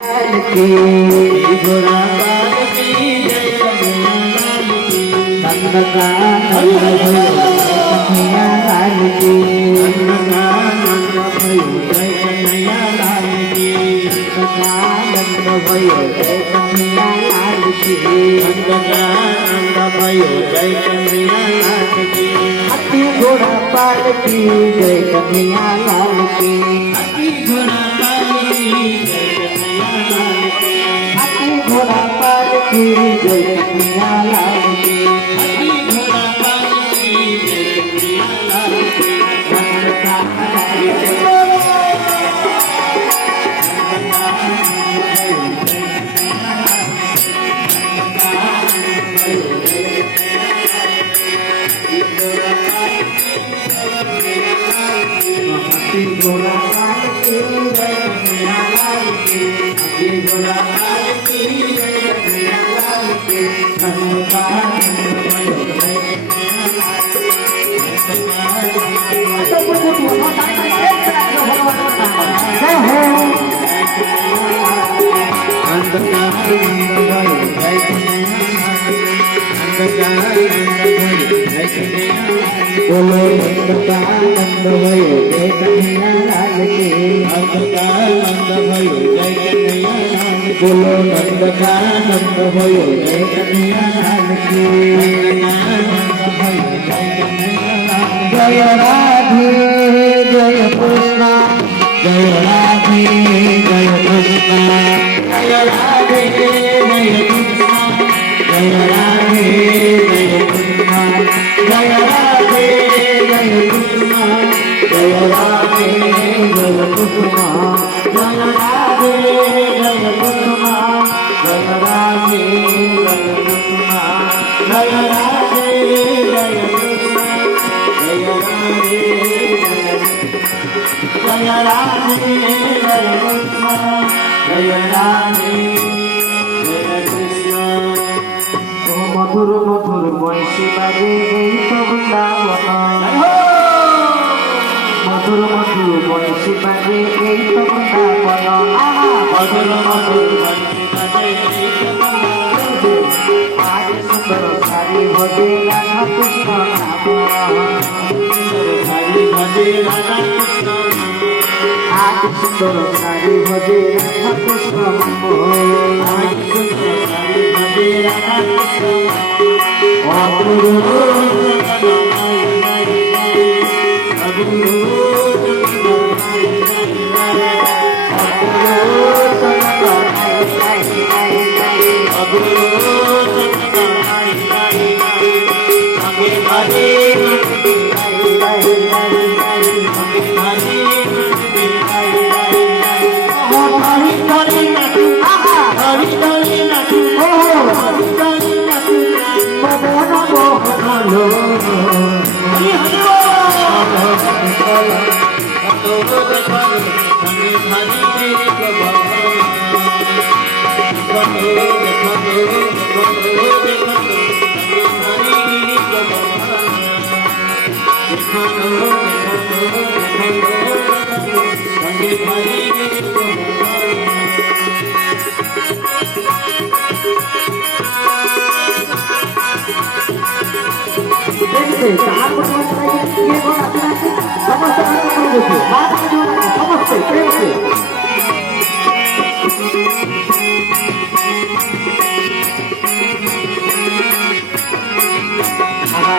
की घोड़ा की जय नंद का नंद कन्हैया लाल की नंद का नंद भयो जय कन्हैया लाल की नंद का नंद भयो जय कन्हैया लाल की नंद का नंद भयो जय कन्हैया लाल की हाथी घोड़ा पाल की जय कन्हैया लाल की हाथी घोड़ा पाल की हाथी घोड़ा पाल की जय कन्हैया लाल की हाथी घोड़ा पाल की जय कन्हैया लाल की नंद का हाथी घोड़ा पाल की जय कन्हैया लाल की हाथी घोड़ा पाल की जय कन्हैया लाल की नंद का नंद भयो जय कन्हैया बोलो नंद का नंद भयो जय कन्हैया लाल की नंद का नंद भयो जय कन्हैया लाल बोलो नंद का नंद भयो जय कन्हैया लाल की नंद भयो जय कन्हैया लाल जय राधे जय कृष्ण जय राधे जय कृष्ण जय राधे जय कृष्ण जय राधे जय कृष्ण जय राधे जय कृष्ण जय राधे जय कृष्ण जय राधे जय कृष्ण जय राधे जय कृष्ण जय राधे जय कृष्ण जय राधे जय राधे जय कृष्ण जय राधे जय कृष्ण मधुर मधुर बंशी बाजे এই তো বৃন্দাবন मधुर मधुर बंशी बाजे এই তো বৃন্দাবন मधुर मधुर बंशी बाजे এই তো বৃন্দাবন आज सुंदर सारी बजे राधा कृष्ण नाम सुंदर सारी बजे राधा कृष्ण आज सुंदर सारी बजे राधा कृष्ण नाम आज सुंदर सारी बजे राधा कृष्ण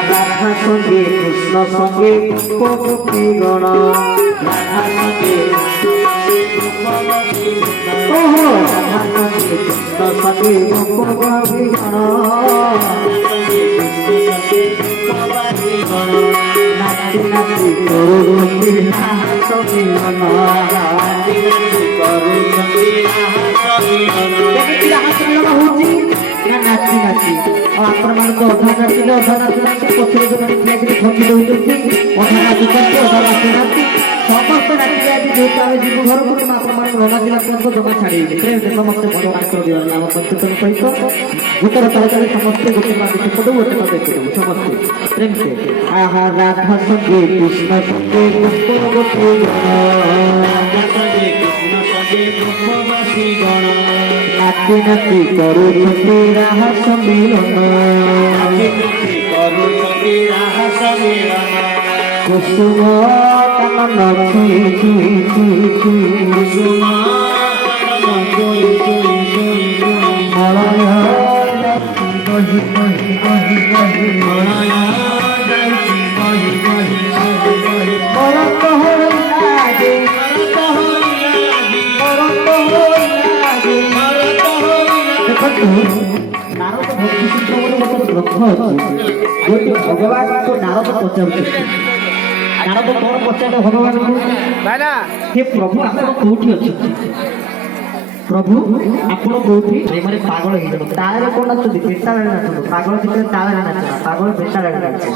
राधा संगे कृष्ण संगे गोपी गण राधा संगे ओहो राधा संगे कृष्ण संगे गोपी गण नाची नाची करुणी संगी मन नाची नाची करुणी नाची नाची आपण मानक अधा नाचिले अधा नाचु नाचु पछरे जो माने ठिया ठकी दउछथि अधा नाचु करते अधा नाचु नाचु समस्त नाचिले आज जेहेतु आमे जीव घर को आपण मानक रमाजी नाचन को जमा छाड़ी प्रेम से समस्त बड़ नाच दिया नाम पंचतन सहित भूतर ताले समस्त गोटे माने पदो गोटे देखि समस्त प्रेम से आहा राधा संगे कृष्ण संगे गोपी गण राधा संगे कृष्ण संगे ଗୋପବାସୀ ଗଣ ନାଚି ନାଚି କରୁଛନ୍ତି ରାହାସ ମିଳନ କରୁଛନ୍ତି ରାହାସ ମିଳନ କୁସୁମ କାନନ ଛୁଇଁ ଛୁଇଁ ଛୁଇଁ ଛୁଇଁ କୁସୁମ କାନନ ଛୁଇଁ ଛୁଇଁ ଛୁଇଁ ଛୁଇଁ ମଳୟ ବହି ବହି ବହି ବହି ମଳୟ ଯାଇଛି ବହି ବହି ବହି ବହି ମରତ ହୋଇଲାଗେ ନାରଦ ଭକ୍ତି ସୂତ୍ର ବୋଲି ଗୋଟେ ଗ୍ରନ୍ଥ ଅଛି ଯୋଉଠି ଭଗବାନଙ୍କୁ ନାରଦ ପଚାରୁଛନ୍ତି ନାରଦ କଣ ପଚାରିଲେ ଭଗବାନଙ୍କୁ ହେ ପ୍ରଭୁ ଆପଣ କୋଉଠି ଅଛନ୍ତି ପ୍ରଭୁ ଆପଣ କୋଉଠି ପ୍ରେମରେ ପାଗଳ ହେଇଗଲ ତାଳରେ କଣ ନାଚୁଛନ୍ତି ବେତାଳରେ ନାଚୁଛନ୍ତି ପାଗଳ ଭିତରେ ତାଳରେ ନାଚନା ପାଗଳ ବେତାଳରେ ନାଚେ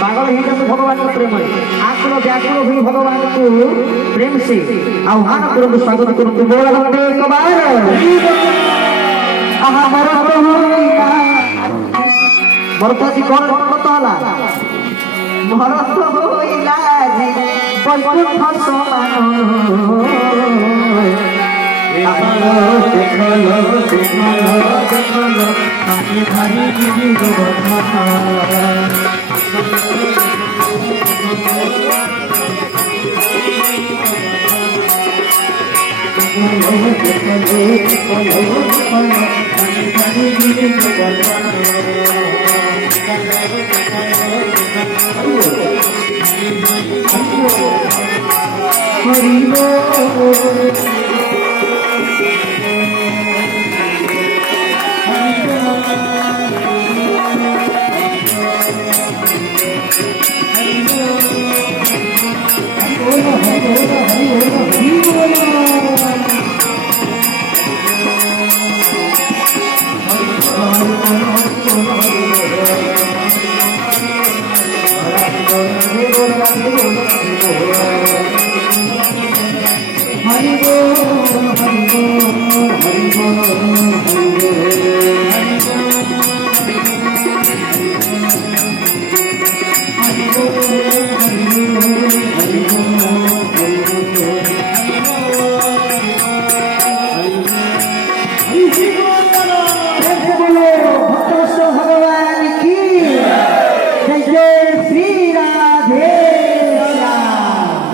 ପାଗଳ ହେଇଯାନ୍ତୁ ଭଗବାନଙ୍କ ପ୍ରେମରେ ଆକୁଳ ବ୍ୟାକୁଳ ହୋଇ ଭଗବାନଙ୍କୁ ପ୍ରେମ ସେ ଆହ୍ୱାନ କରନ୍ତୁ ସ୍ୱାଗତ କରନ୍ତୁ ବୋଲନ୍ତି କବାର ଆହା ମରତ ହୋଇଲା ମରତ ଆଜି କଣ ମରତ ହେଲା ମରତ ହୋଇଲା ବୈକୁଣ୍ଠ ସମାନ দেখলো দেখলো দেখলো দেখলো আমি ভারি গিরি কথা হরি